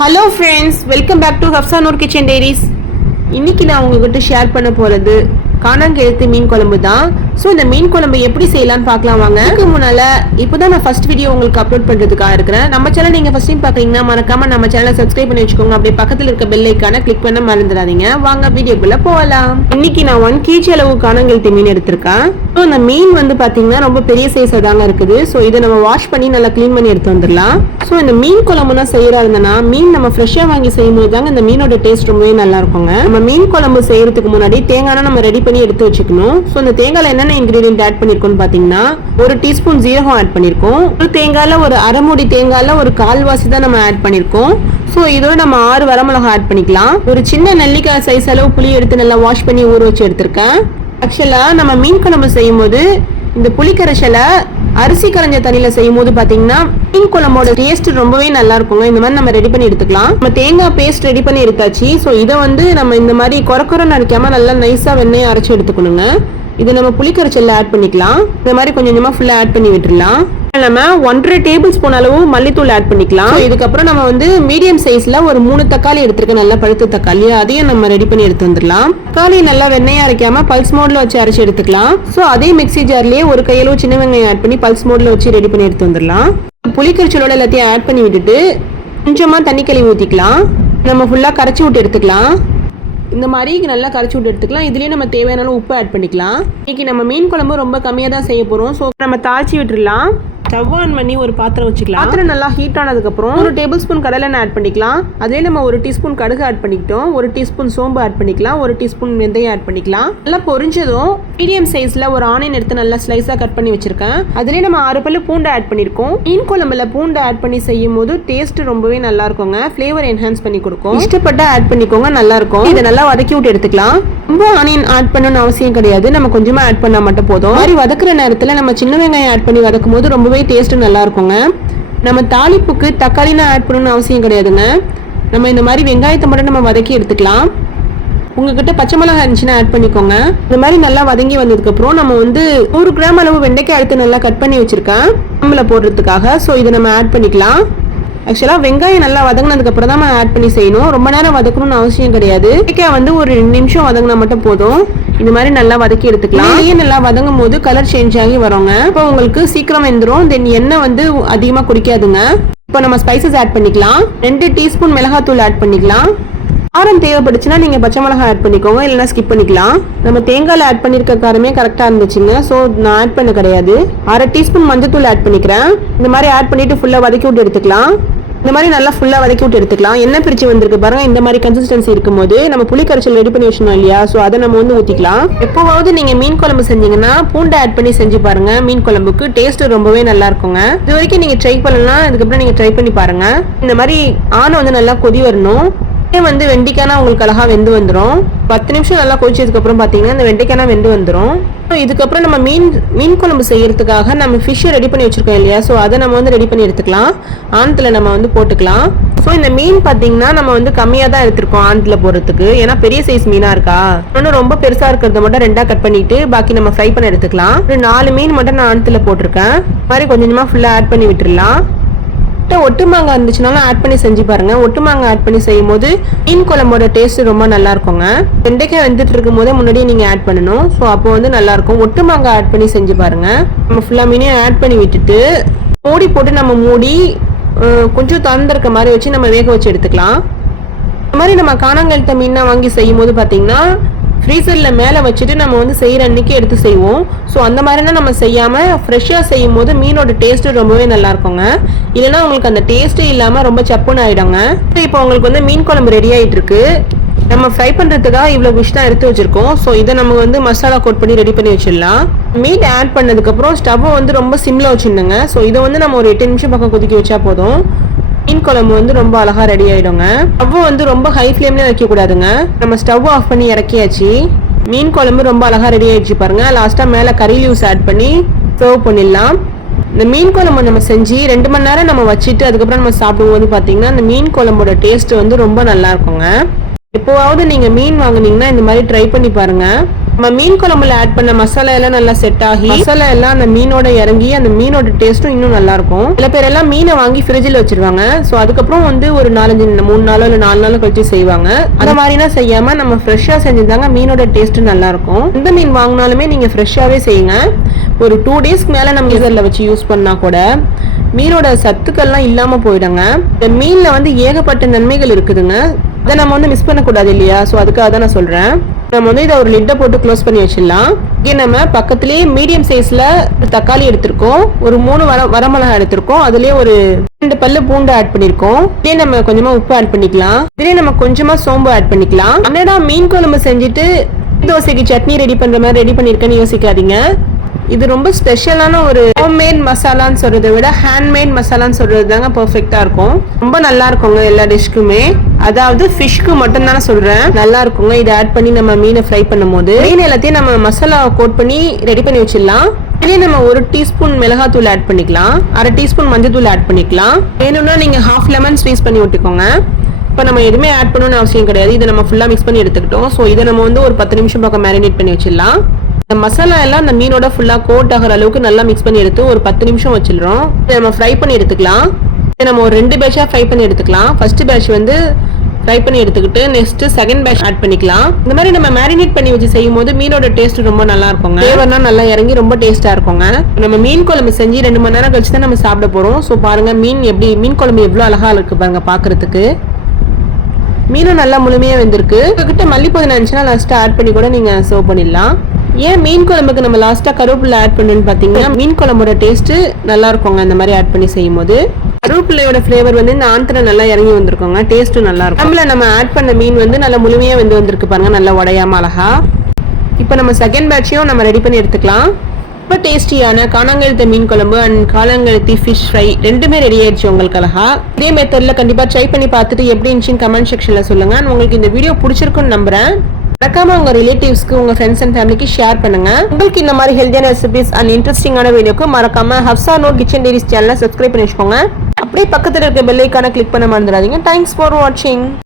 Hello friends, welcome back to Hafsanoor kitchen diaries. இன்னைக்கு நான் உங்ககிட்ட ஷேர் பண்ண போகிறது காணாங்கெழுத்து மீன் குழம்பு தான். ஸோ இந்த மீன் குழம்பு எப்படி செய்யலாம்னு பார்க்கலாம் வாங்க. அதுக்கு முன்னால் இப்போ தான் நான் ஃபர்ஸ்ட் வீடியோ உங்களுக்கு அப்லோட் பண்ணுறதுக்காக இருக்கிறேன். நம்ம சேனல் நீங்கள் ஃபர்ஸ்ட் டைம் பார்க்குறீங்கன்னா மறக்காமல் நம்ம சேனலை சப்ஸ்கிரைப் பண்ணி வச்சுக்கோங்க. அப்படியே பக்கத்தில் இருக்க பெல் ஐக்கானை கிளிக் பண்ண மறந்துடாதீங்க. வாங்க வீடியோக்குள்ளே போகலாம். இன்னைக்கு நான் 1 kg அளவு காணாங்கெழுத்து மீன் எடுத்திருக்கேன். ஸோ இந்த மீன் வந்து பார்த்தீங்கன்னா ரொம்ப பெரிய சைஸாக தாங்க இருக்குது. ஸோ இதை நம்ம வாஷ் பண்ணி நல்லா க்ளீன் பண்ணி எடுத்து வந்துடலாம். ஸோ இந்த மீன் குழம்புனா செய்யறா இருந்தேன்னா மீன் நம்ம ஃப்ரெஷ்ஷாக வாங்கி செய்யும்போது தாங்க இந்த மீனோட டேஸ்ட் ரொம்பவே நல்லா இருக்குங்க. நம்ம மீன் குழம்பு செய்யறதுக்கு முன்னாடி தேங்காய் நம்ம ரெடி பண்ணி எடுத்து வச்சுக்கணும். ஸோ இந்த தேங்காயில் என்னென்ன இன்கிரீடியன்ட் ஆட் பண்ணிருக்கோம்னு பார்த்தீங்கன்னா 1 டீஸ்பூன் ஜீரகம் ஆட் பண்ணிருக்கோம். ஒரு தேங்காயில் ஒரு அரை மூடி தேங்காயில் ஒரு கால்வாசி தான் நம்ம ஆட் பண்ணிருக்கோம். ஸோ இதோட நம்ம 6 வரமிளகாய் ஆட் பண்ணிக்கலாம். ஒரு சின்ன நெல்லிக்காய் சைஸ் அளவு புளி எடுத்து நல்லா வாஷ் பண்ணி ஊற வச்சு எடுத்திருக்கேன். ஆக்சுவலாக நம்ம மீன் குழம்பு செய்யும் போது இந்த புளி கரைசலை அரிசி கரைஞ்ச தண்ணியில் செய்யும் போது பார்த்தீங்கன்னா மீன் குழம்போட டேஸ்ட் ரொம்பவே நல்லா இருக்குங்க. இந்த மாதிரி நம்ம ரெடி பண்ணி எடுத்துக்கலாம். நம்ம தேங்காய் பேஸ்ட் ரெடி பண்ணி எடுத்தாச்சு. ஸோ இதை வந்து நம்ம இந்த மாதிரி கொரக்குறன்னு அரைக்காம நல்லா நைஸாக வெண்ணெயை அரைச்சி எடுத்துக்கணுங்க. இதை நம்ம புளி கரைச்சல்ல ஆட் பண்ணிக்கலாம். இந்த மாதிரி கொஞ்சம் கொஞ்சமாக ஃபுல்லாக ஆட் பண்ணி விட்டுடலாம். நம்ம 1.5 டேபிள் ஸ்பூன் அளவு மல்லித்தூள் ஆட் பண்ணிக்கலாம். இதுக்கப்புறம் நம்ம வந்து மீடியம் சைஸ்ல ஒரு 3 தக்காளி எடுத்துருக்கேன், நல்லா பழுத்த தக்காளி. அதையும் நம்ம ரெடி பண்ணி எடுத்து வந்துடலாம். தக்காளி நல்லா வெண்ணெய் அரைக்காம பல்ஸ் மோட்ல வச்சு அரைச்சி எடுத்துக்கலாம். ஸோ அதே மிக்ஸி ஜார்லயே ஒரு கையளவு சின்ன வெங்காயம் ஆட் பண்ணி பல்ஸ் மோட்ல வச்சு ரெடி பண்ணி எடுத்து வந்துடலாம். புளிக்கரைச்சலோட எல்லாத்தையும் ஆட் பண்ணி விட்டுட்டு கொஞ்சமா தண்ணி கழுவி ஊற்றிக்கலாம். நம்ம ஃபுல்லாக கரைச்சி விட்டு எடுத்துக்கலாம். இந்த மாதிரி நல்லா கரைச்சி விட்டு எடுத்துக்கலாம். இதுலேயே நம்ம தேவையான உப்பு ஆட் பண்ணிக்கலாம். இன்னைக்கு நம்ம மீன் குழம்பு ரொம்ப கம்மியாக தான் செய்ய போகிறோம். ஸோ நம்ம தாளிச்சு விட்டுடலாம். ஸ்டவ் ஆன் பண்ணி ஒரு பாத்திரம் வச்சுக்கலாம். பாத்திரம் நல்லா ஹீட் ஆனதுக்கப்புறம் 1 டேபிள் ஸ்பூன் கடலெண்ணெய் ஆட் பண்ணிக்கலாம். அதிலே நம்ம 1 டீஸ்பூன் கடுகு ஆட் பண்ணிக்கிட்டோம். 1 டீஸ்பூன் சோம்பு ஆட் பண்ணிக்கலாம். 1 டீஸ்பூன் வெந்தயம் ஆட் பண்ணிக்கலாம். நல்லா பொரிஞ்சதும் மீடியம் சைஸில் ஒரு ஆனியன் எடுத்து நல்லா ஸ்லைஸாக கட் பண்ணி வச்சிருக்கேன். அதிலே நம்ம 6 பல்லு பூண்டு ஆட் பண்ணியிருக்கோம். மீன் குழம்புல பூண்டு ஆட் பண்ணி செய்யும் போது டேஸ்ட் ரொம்பவே நல்லா இருக்குங்க. ஃப்ளேவர் என்ஹான்ஸ் பண்ணி கொடுக்கும். இஷ்டப்பட்ட ஆட் பண்ணிக்கோங்க, நல்லா இருக்கும். இதை நல்லா வதக்கி விட்டு எடுத்துக்கலாம். ரொம்ப ஆனியன் ஆட் பண்ணணும்னு அவசியம் கிடையாது. நம்ம கொஞ்சமா ஆட் பண்ணா மட்டும் போதும். மாதிரி வதக்குற நேரத்தில் நம்ம சின்ன வெங்காயம் ஆட் பண்ணி வதக்கும் போது ரொம்பவே டேஸ்ட் நல்லா இருக்குங்க. நம்ம தாளிப்புக்கு தக்காளினா ஆட் பண்ணணும்னு அவசியம் கிடையாதுங்க. நம்ம இந்த மாதிரி வெங்காயத்தை மட்டும் நம்ம வதக்கி எடுத்துக்கலாம். உங்ககிட்ட பச்சை மிளகாய் இருந்துச்சுன்னா ஆட் பண்ணிக்கோங்க. இந்த மாதிரி நல்லா வதங்கி வந்ததுக்கு அப்புறம் நம்ம வந்து 100 கிராம் அளவு வெண்டைக்காய் எடுத்து நல்லா கட் பண்ணி வச்சிருக்கேன் குழம்புல போடுறதுக்காக. ஸோ இதை நம்ம ஆட் பண்ணிக்கலாம். ஆக்சுவலாக வெங்காயம் நல்லா வதங்கினதுக்கு அப்புறம் தான் நம்ம ஆட் பண்ணி செய்யணும். ரொம்ப நேரம் வதக்கணும்னு அவசியம் கிடையாது. வெண்டைக்காய் வந்து ஒரு 2 நிமிஷம் வதங்கினா மட்டும் போதும். இந்த மாதிரி நல்லா வதக்கி எடுத்துக்கலாம். நல்லா வதங்கும் போது கலர் சேஞ்ச் ஆகி வருங்க. இப்போ உங்களுக்கு சீக்கிரம் வெந்துடும். தென் எண்ணெய் வந்து அதிகமாக குடிக்காதுங்க. இப்போ நம்ம ஸ்பைசஸ் ஆட் பண்ணிக்கலாம். 2 டீஸ்பூன் மிளகாத்தூள் ஆட் பண்ணிக்கலாம். காரம் தேவைப்படுச்சுன்னா நீங்கள் பச்சை மிளகாய் ஆட் பண்ணிக்கோங்க, இல்லைனா ஸ்கிப் பண்ணிக்கலாம். நம்ம தேங்காயில் ஆட் பண்ணியிருக்க காரமே கரெக்டாக இருந்துச்சுங்க. ஸோ நான் ஆட் பண்ண கிடையாது. 1/2 டீஸ்பூன் மஞ்சத்தூள் ஆட் பண்ணிக்கிறேன். இந்த மாதிரி ஆட் பண்ணிட்டு ஃபுல்லாக வதக்கி விட்டு எடுத்துக்கலாம். இந்த மாதிரி நல்லா ஃபுல்லாக வதக்கி விட்டு எடுத்துக்கலாம். எண்ணெய் பிரிச்சு வந்திருக்கு பாருங்க. இந்த மாதிரி கன்சிஸ்டன்சி இருக்கும்போது நம்ம புளி கரைச்சல் ரெடி பண்ணி வச்சோம் இல்லையா, ஸோ அதை நம்ம வந்து ஊற்றிக்கலாம். எப்போவாவது நீங்கள் மீன் குழம்பு செஞ்சீங்கன்னா பூண்டை ஆட் பண்ணி செஞ்சு பாருங்க. மீன் குழம்புக்கு டேஸ்ட் ரொம்பவே நல்லா இருக்குங்க. இது வரைக்கும் நீங்கள் ட்ரை பண்ணலாம், அதுக்கப்புறம் நீங்கள் ட்ரை பண்ணி பாருங்க. இந்த மாதிரி ஆணை வந்து நல்லா கொதி வரணும். வந்து வெண்டைக்கானா உங்களுக்கு அழகா வெந்து வந்துடும். 10 நிமிஷம் நல்லா கொதிச்சதுக்கு அப்புறம் பார்த்தீங்கன்னா இந்த வெண்டைக்கானா வெந்து வந்துடும். இதுக்கப்புறம் நம்ம மீன் குழம்பு செய்யறதுக்காக நம்ம ஃபிஷ்ஷை ரெடி பண்ணி வச்சிருக்கோம் இல்லையா, ஸோ அதை நம்ம வந்து ரெடி பண்ணி எடுத்துக்கலாம். ஆணத்தில் நம்ம வந்து போட்டுக்கலாம். ஸோ இந்த மீன் பார்த்தீங்கன்னா நம்ம வந்து கம்மியாக தான் எடுத்துருக்கோம் ஆணத்தில் போடுறதுக்கு. ஏன்னா பெரிய சைஸ் மீனாக இருக்கா. இன்னும் ரொம்ப பெருசாக இருக்கிறத மட்டும் 2ஆ கட் பண்ணிட்டு பாக்கி நம்ம ஃப்ரை பண்ண எடுத்துக்கலாம். ஒரு 4 மீன் மட்டும் நான் ஆணத்தில் போட்டிருக்கேன். இந்த மாதிரி கொஞ்சம் கொஞ்சமாக ஃபுல்லாக ஆட் பண்ணி விட்டுடலாம். ஒட்டு மாங்காய் இருந்துச்சுனாலும் ஆட் பண்ணி செஞ்சு பாருங்க. ஒட்டு மாங்காய் ஆட் பண்ணி செய்யும் போது மீன் குழம்போட டேஸ்ட் ரொம்ப நல்லா இருக்குங்க. வெண்டைக்காய் வெந்துட்டு இருக்கும் போதே முன்னாடியே நீங்க ஆட் பண்ணணும். ஸோ அப்போ வந்து நல்லா இருக்கும். ஒட்டு மாங்காய் ஆட் பண்ணி செஞ்சு பாருங்க. நம்ம ஃபுல்லா மீனையும் ஆட் பண்ணி விட்டுட்டு மூடி போட்டு நம்ம மூடி கொஞ்சம் திறந்திருக்க மாதிரி வச்சு நம்ம வேக வச்சு எடுத்துக்கலாம். இந்த மாதிரி நம்ம காணாங்கழுத்த மீனா வாங்கி செய்யும் போது பார்த்தீங்கன்னா ஃப்ரீசரில் மேலே வச்சுட்டு நம்ம வந்து செய்கிற அன்னைக்கு எடுத்து செய்வோம். ஸோ அந்த மாதிரிலாம் நம்ம செய்யாமல் ஃப்ரெஷ்ஷாக செய்யும் போது மீனோட டேஸ்ட்டு ரொம்பவே நல்லா இருக்குங்க. இல்லைன்னா உங்களுக்கு அந்த டேஸ்ட்டே இல்லாமல் ரொம்ப சப்புன்னு ஆகிடுங்க. இப்போ உங்களுக்கு வந்து மீன் குழம்பு ரெடி ஆகிட்டு இருக்கு. நம்ம ஃப்ரை பண்ணுறதுக்காக இவ்வளோ ஃபிஷ் தான் எடுத்து வச்சுருக்கோம். ஸோ இதை நம்ம வந்து மசாலா கோட் பண்ணி ரெடி பண்ணி வச்சிடலாம். மீட் ஆட் பண்ணதுக்கப்புறம் ஸ்டவ்வை வந்து ரொம்ப சிம்மில் வச்சுருந்தேங்க. ஸோ இதை வந்து நம்ம ஒரு 8 நிமிஷம் பக்கம் கொதிக்க வச்சா போதும். மீன் குழம்பு வந்து ரொம்ப அழகா ரெடி ஆயிடுங்க. ஸ்டவ் வந்து ரொம்ப ஹை ஃப்ளேம்ல வைக்க கூடாதுங்க. நம்ம ஸ்டவ் ஆஃப் பண்ணி இறக்கியாச்சு. மீன் குழம்பு ரொம்ப அழகா ரெடி ஆயிடுச்சு பாருங்க. லாஸ்டா மேல கறி லீவ்ஸ் ஆட் பண்ணி சர்வ் பண்ணிடலாம். இந்த மீன் குழம்பு நம்ம செஞ்சு 2 மணி நேரம் நம்ம வச்சுட்டு அதுக்கப்புறம் நம்ம சாப்பிடும்போது பார்த்தீங்கன்னா இந்த மீன் குழம்போட டேஸ்ட் வந்து ரொம்ப நல்லா இருக்குங்க. எப்போவாவது நீங்க மீன் வாங்குனீங்கன்னா இந்த மாதிரி ட்ரை பண்ணி பாருங்க. நம்ம மீன் குழம்புல ஆட் பண்ண மசாலா எல்லாம் நல்லா செட் ஆகி மசாலா எல்லாம் அந்த மீனோட இறங்கி அந்த மீனோட டேஸ்ட்டும் இன்னும் நல்லா இருக்கும். சில பேர் எல்லாம் மீனை வாங்கி ஃப்ரிட்ஜில் வச்சிருவாங்க. ஸோ அதுக்கப்புறம் வந்து ஒரு 3 நாளோ இல்லை 4 நாளோ கழிச்சு செய்வாங்க. அந்த மாதிரிலாம் செய்யாம நம்ம ஃப்ரெஷ்ஷாக செஞ்சிருந்தாங்க மீனோட டேஸ்ட் நல்லா இருக்கும். எந்த மீன் வாங்கினாலுமே நீங்க ஃப்ரெஷ்ஷாவே செய்யுங்க. ஒரு 2 டேஸ்க்கு மேல நம்ம கீசர்ல வச்சு யூஸ் பண்ணா கூட மீனோட சத்துக்கள்லாம் இல்லாம போயிடுங்க. இந்த மீன்ல வந்து ஏகப்பட்ட நன்மைகள் இருக்குதுங்க. அதை நம்ம வந்து மிஸ் பண்ணக்கூடாது இல்லையா? ஸோ அதுக்காக தான் நான் சொல்றேன். நம்ம வந்து இதை ஒரு லிட்டை போட்டு க்ளோஸ் பண்ணி வச்சிடலாம். இங்கே நம்ம பக்கத்துலேயே மீடியம் சைஸ்ல தக்காளி எடுத்திருக்கோம், ஒரு 3 வரமிளகா எடுத்திருக்கோம், அதுலயே ஒரு 2 பல்லு பூண்டு ஆட் பண்ணிருக்கோம். இதே நம்ம கொஞ்சமா உப்பு ஆட் பண்ணிக்கலாம். இதே நம்ம கொஞ்சமா சோம்பு ஆட் பண்ணிக்கலாம். என்னடா மீன் குழம்பு செஞ்சுட்டு தோசைக்கு சட்னி ரெடி பண்ற மாதிரி ரெடி பண்ணிருக்கேன்னு யோசிக்காதீங்க. இது ரொம்ப ஸ்பெஷலான ஒரு ஹோம்மேட் மசாலான்னு சொல்றதை விட ஹேண்ட்மேட் மசாலான்னு சொல்றது தாங்க பெர்ஃபெக்டா இருக்கும். ரொம்ப நல்லா இருக்குங்க எல்லா டிஷ்க்குமே. அதாவது ஃபிஷ்க்கு மட்டும் தானே சொல்றேன், நல்லா இருக்குங்க. இதை ஆட் பண்ணி நம்ம மீனை ஃப்ரை பண்ணும் போது மீன் எல்லாத்தையும் நம்ம மசாலா கோட் பண்ணி ரெடி பண்ணி வச்சிடலாம். இதே நம்ம 1 டீஸ்பூன் மிளகாத்தூள் ஆட் பண்ணிக்கலாம், 1/2 டீஸ்பூன் மஞ்சள் ஆட் பண்ணிக்கலாம். வேணும்னா நீங்க 1/2 லெமன் ஸ்வீஸ் பண்ணி விட்டுக்கோங்க. இப்போ நம்ம எதுவுமே ஆட் பண்ணணும்னு அவசியம் கிடையாது. இதை நம்ம ஃபுல்லா மிக்ஸ் பண்ணி எடுத்துக்கிட்டோம். ஸோ இதை நம்ம வந்து ஒரு 10 நிமிஷம் பக்கம் மேரினேட் பண்ணி வச்சிடலாம். இந்த மசாலா எல்லாம் அந்த மீனோட ஃபுல்லா கோட் ஆகிற அளவுக்கு நல்லா மிக்ஸ் பண்ணி எடுத்து ஒரு 10 நிமிஷம் வச்சிடுறோம். இதை நம்ம ஃப்ரை பண்ணி எடுத்துக்கலாம். இதை நம்ம ஒரு 2 பேட்சா ஃப்ரை பண்ணி எடுத்துக்கலாம். ஃபர்ஸ்ட் பேட்ச் வந்து ஃப்ரை பண்ணி எடுத்துக்கிட்டு நெக்ஸ்ட் செகண்ட் பேட்ச் ஆட் பண்ணிக்கலாம். இந்த மாதிரி நம்ம மேரினேட் பண்ணி வச்சு செய்யும் போது மீனோட டேஸ்ட் ரொம்ப நல்லா இருக்குங்க. ஃப்ளேவர்னா நல்லா இறங்கி ரொம்ப டேஸ்டா இருக்குங்க. நம்ம மீன் குழம்பு செஞ்சு 2 மணி நேரம் கழிச்சு தான் நம்ம சாப்பிட போறோம். ஸோ பாருங்க மீன் குழம்பு எவ்வளவு அழகா இருக்கு பாருங்க பாக்குறதுக்கு. மீனும் நல்லா முழுமையா வெந்திருக்கு. உங்ககிட்ட மல்லி புதினா இருந்துச்சுன்னா லாஸ்டா ஆட் பண்ணி கூட நீங்க சர்வ் பண்ணிடலாம். ஏன் மீன் குழம்புக்கு நம்ம லாஸ்டா கருவேப்பிலை ஆட் பண்ணணும்னு பாத்தீங்கன்னா மீன் குழம்போட டேஸ்ட் நல்லா இருக்குங்க. இந்த மாதிரி ஆட் பண்ணி செய்யும் போது கருவேப்பிலையோட ஃபிளேவர் வந்து இந்த ஆந்திர நல்லா இறங்கி வந்திருக்கோங்க. டேஸ்ட்டும் நல்லா இருக்கும். நம்ம ஆட் பண்ண மீன் வந்து நல்லா முழுமையா வெந்து வந்திருக்கு பாருங்க, நல்லா உடையாம அழகா. இப்போ நம்ம செகண்ட் பேட்சையும் நம்ம ரெடி பண்ணி எடுத்துக்கலாம். ரொம்ப டேஸ்டியான காணாங்கழுத்த மீன் குழம்பு அண்ட் காணாங்கழுத்தி ஃபிஷ் ஃப்ரை ரெண்டுமே ரெடி ஆயிடுச்சு உங்களுக்கு அழகா. இதே மெத்தட்ல கண்டிப்பா ட்ரை பண்ணி பார்த்துட்டு எப்படி இருந்துச்சுன்னு கமெண்ட் செக்ஷன்ல சொல்லுங்க. உங்களுக்கு இந்த வீடியோ பிடிச்சிருக்குன்னு நம்புறேன். மறக்காம உங்க ரிலேட்டிவ்ஸ்க்கு, உங்க ஃப்ரெண்ட்ஸ் அண்ட் ஃபேமிலிக்கு ஷேர் பண்ணுங்க. உங்களுக்கு இந்த மாதிரி ஹெல்தியான ரெசிபிஸ் அண்ட் இன்ட்ரெஸ்டிங்கான வீடியோக்கு மறக்காம ஹப்சா நோட் கிச்சன் டைரிஸ் சேனலை சப்ஸ்கிரைப் பண்ணி வச்சுக்கோங்க. அப்படியே பக்கத்துல இருக்க பெல் ஐகானை கிளிக் பண்ண மறந்துடாதீங்க. தேங்க்ஸ் ஃபார் வாட்சிங்.